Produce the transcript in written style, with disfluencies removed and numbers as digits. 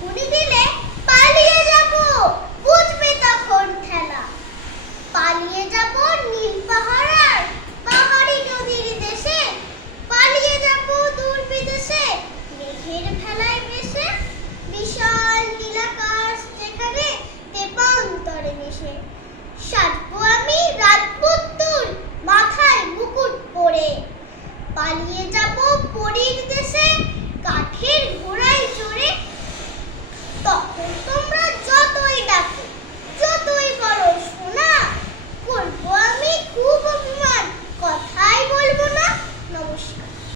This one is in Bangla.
যখনই দিলে পালিয়ে যাব, বুঝবে তখন ঠেলা। পালিয়ে যাব নীল পাহাড় পাহাড়ি নদীর দেশে, পালিয়ে যাব দূর বিদেশে মেঘের ভেলায় ভেসে, বিশাল নীলাকাশ যেখানে তেপান্তরে মিশে। সাজবো আমি রাজপুত্তুর মাথায় মুকুট পরে, পালিয়ে যাব পরীর দেশে কাঠের ঘোড়ায় চড়ে। তখন তো